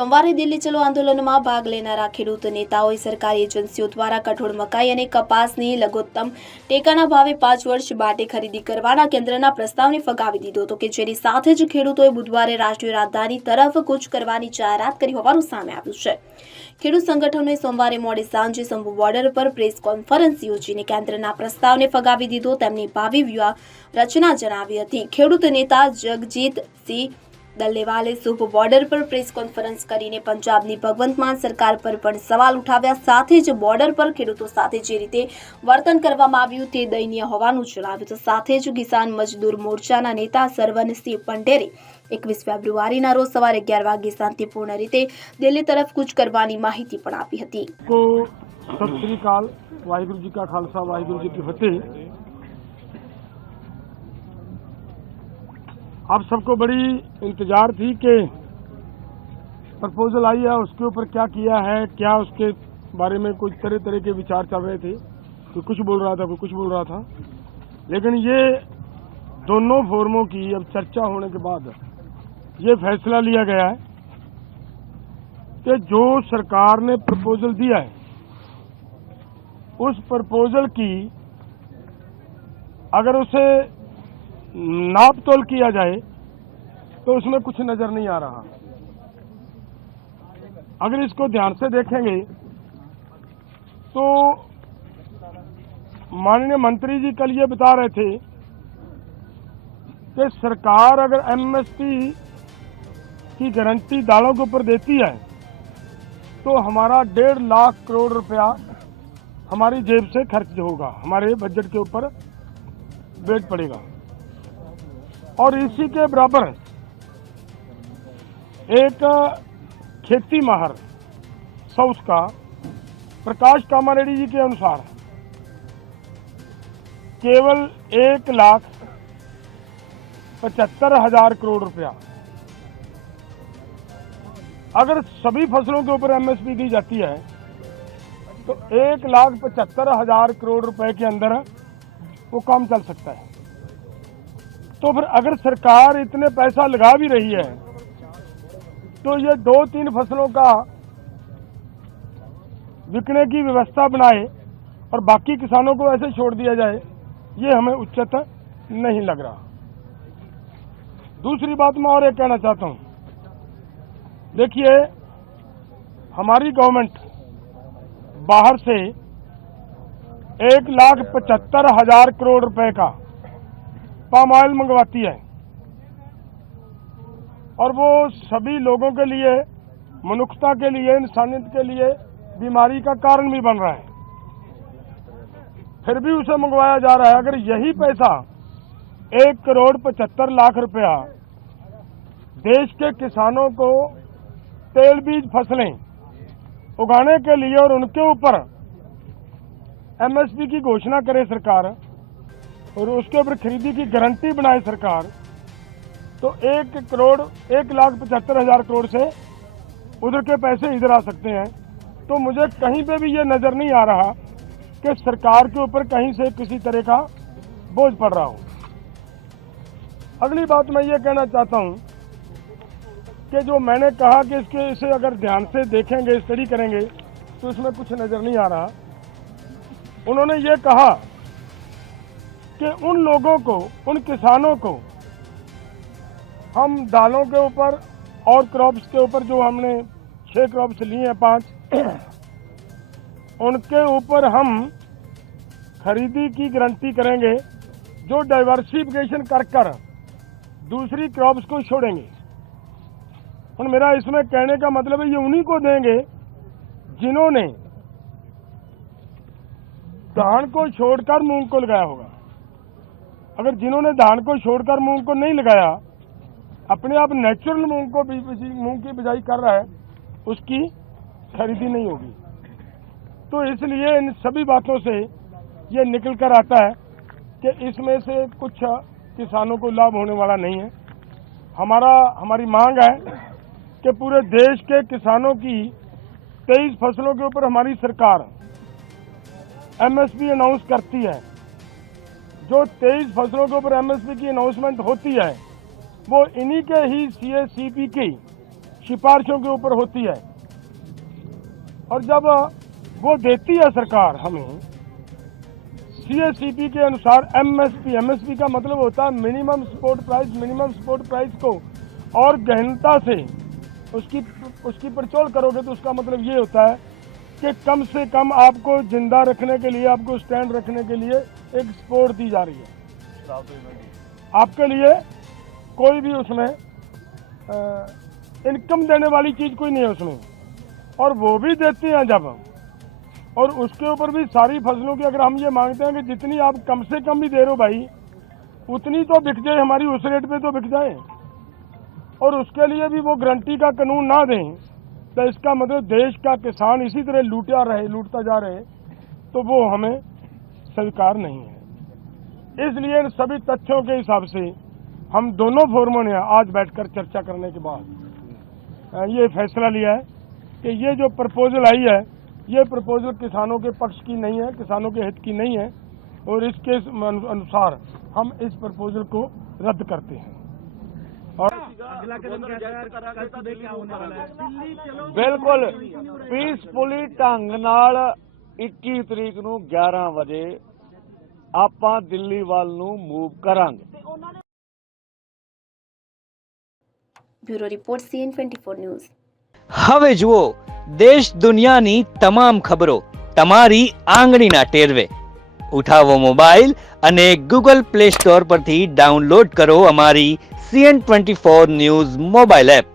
સોમવારે દિલ્હી ચલો આંદોલનમાં ભાગ લેનારા ખેડૂત નેતાઓએ સરકારી એજન્સીઓ દ્વારા કઠોળ મકાઈ અને કપાસની લઘુત્તમ ટેકાના ભાવે 5 વર્ષ માટે ખરીદી કરવાના કેન્દ્રના પ્રસ્તાવને ફગાવી દીધો હતો કે જેની સાથે જ ખેડૂતોએ બુધવારે રાષ્ટ્રીય રાજધાની તરફ કૂચ કરવાની જાહેરાત કરી હોવાનું સામે આવ્યું છે। ખેડૂત સંગઠનોએ સોમવારે મોડી સાંજે શંભુ બોર્ડર પર પ્રેસ કોન્ફરન્સ યોજીને કેન્દ્રના પ્રસ્તાવને ફગાવી દીધો। તેમની ભાવિ વ્યૂહ રચના જણાવી હતી। ખેડૂત નેતા જગજીતસિંહ દલ્લેવાલે શંભુ બોર્ડર પર પ્રેસ કોન્ફરન્સ કરીને પંજાબની ભગવંત માન સરકાર પર પણ સવાલ ઉઠાવ્યા। સાથે જ બોર્ડર પર ખેડૂતો સાથે જે રીતે વર્તન કરવામાં આવ્યું તે દયનીય હોવાનું જણાવ્યું। સાથે જ કિસાન મજદૂર મોરચાના નેતા સરવનસિંહ પંઢેરે 21 ફેબ્રુઆરીના રોજ સવારે 11 વાગે શાંતિપૂર્ણ રીતે દિલ્હી તરફ કૂચ કરવાની માહિતી પણ આપી હતી। सत श्री अकाल, वाहिगुरू जी का खालसा, वाहिगुरू जी की फतेह। आप सबको बड़ी इंतजार थी कि प्रपोजल आई है उसके ऊपर क्या किया है, क्या उसके बारे में कुछ तरह तरह के विचार चल रहे थे। कोई कुछ बोल रहा था, कोई कुछ बोल रहा था, लेकिन ये दोनों फोरमों की अब चर्चा होने के बाद ये फैसला लिया गया है कि जो सरकार ने प्रपोजल दिया है उस प्रपोजल की अगर उसे नाप तोल किया जाए तो उसमें कुछ नजर नहीं आ रहा। अगर इसको ध्यान से देखेंगे तो माननीय मंत्री जी कल ये बता रहे थे कि सरकार अगर एमएसपी की गारंटी दालों के ऊपर देती है तो हमारा 1.5 लाख करोड़ रुपया हमारी जेब से खर्च होगा, हमारे बजट के ऊपर वेट पड़ेगा। और इसी के बराबर एक खेती माहर साउथ का प्रकाश कामारेड्डी जी के अनुसार केवल 1,75,000 करोड़ रुपया अगर सभी फसलों के ऊपर एमएसपी दी जाती है तो 1,75,000 करोड़ रुपए के अंदर वो काम चल सकता है। तो फिर अगर सरकार इतने पैसा लगा भी रही है तो ये 2-3 फसलों का बिकने की व्यवस्था बनाए और बाकी किसानों को ऐसे छोड़ दिया जाए, ये हमें उचित नहीं लग रहा। दूसरी बात मैं और एक कहना चाहता हूं, देखिए हमारी गवर्नमेंट बाहर से 1,75,000 करोड़ रुपए का पाम ऑयल मंगवाती है और वो सभी लोगों के लिए, मनुष्यता के लिए, इंसानियत के लिए बीमारी का कारण भी बन रहा है, फिर भी उसे मंगवाया जा रहा है। अगर यही पैसा 1,75,00,000 रुपया देश के किसानों को तेल बीज फसलें उगाने के लिए और उनके ऊपर एमएसपी की घोषणा करे सरकार और उसके ऊपर खरीदी की गारंटी बनाए सरकार, तो 1,75,000 करोड़ से उधर के पैसे इधर आ सकते हैं। तो मुझे कहीं पे भी ये नजर नहीं आ रहा कि सरकार के ऊपर कहीं से किसी तरह का बोझ पड़ रहा हो। अगली बात मैं ये कहना चाहता हूं कि जो मैंने कहा कि इसे अगर ध्यान से देखेंगे, स्टडी करेंगे तो इसमें कुछ नजर नहीं आ रहा। उन्होंने ये कहा कि उन लोगों को, उन किसानों को हम दालों के ऊपर और क्रॉप्स के ऊपर जो हमने 6 क्रॉप्स लिए हैं 5 उनके ऊपर हम खरीदी की गारंटी करेंगे, जो डाइवर्सिफिकेशन कर दूसरी क्रॉप्स को छोड़ेंगे। और मेरा इसमें कहने का मतलब है ये उन्हीं को देंगे जिन्होंने धान को छोड़कर मूंग को लगाया होगा। अगर जिन्होंने धान को छोड़कर मूंग को नहीं लगाया, अपने आप नेचुरल मूंग की बिजाई कर रहा है, उसकी खरीदी नहीं होगी। तो इसलिए इन सभी बातों से ये निकल कर आता है कि इसमें से कुछ किसानों को लाभ होने वाला नहीं है। हमारी मांग है कि पूरे देश के किसानों की 23 फसलों के ऊपर हमारी सरकार एमएसपी अनाउंस करती है। जो 23 फसलों के ऊपर एमएसपी की अनाउंसमेंट होती है वो इन्हीं के ही सीएससीपी की सिफारिशों के ऊपर होती है। और जब वो देती है सरकार हमें CACP के अनुसार MSP का मतलब होता है मिनिमम सपोर्ट प्राइस को और गहनता से उसकी परचोल करोगे तो उसका मतलब ये होता है कि कम से कम आपको जिंदा रखने के लिए, आपको स्टैंड रखने के लिए एक सपोर्ट दी जा रही है। आपके लिए कोई भी उसमें इनकम देने वाली चीज कोई नहीं है उसमें, और वो भी देते हैं जब, और उसके ऊपर भी सारी फसलों की अगर हम ये मांगते हैं कि जितनी आप कम से कम भी दे रहे हो भाई, उतनी तो बिक जाए हमारी, उस रेट पे तो बिक जाए, और उसके लिए भी वो गारंटी का कानून ना दें, तो इसका मतलब देश का किसान इसी तरह लूटता जा रहे, तो वो हमें स्वीकार नहीं है। इसलिए इन सभी तथ्यों के हिसाब से हम दोनों फोरमों ने आज बैठकर चर्चा करने के बाद ये फैसला लिया है कि ये जो प्रपोजल आई है, ये प्रपोजल किसानों के पक्ष की नहीं है, किसानों के हित की नहीं है, और इसके अनुसार हम इस प्रपोजल को रद्द करते हैं। और अगला कदम क्या है? कल सुबह क्या होने वाला है? बिल्कुल पीसफुली ढंग नाल 21 तरीक ਨੂੰ 11 ਵਜੇ ਆਪਾਂ ਦਿੱਲੀ ਵੱਲ ਨੂੰ ਮੂਵ ਕਰਾਂਗੇ। Bureau report CN24 news. હવે જુઓ દેશ દુનિયાની તમામ ખબરો તમારી આંગળીના ટેરવે। ઉઠાવો મોબાઈલ અને ગૂગલ પ્લે સ્ટોર પરથી ડાઉનલોડ કરો અમારી CN24 ન્યૂઝ મોબાઈલ એપ।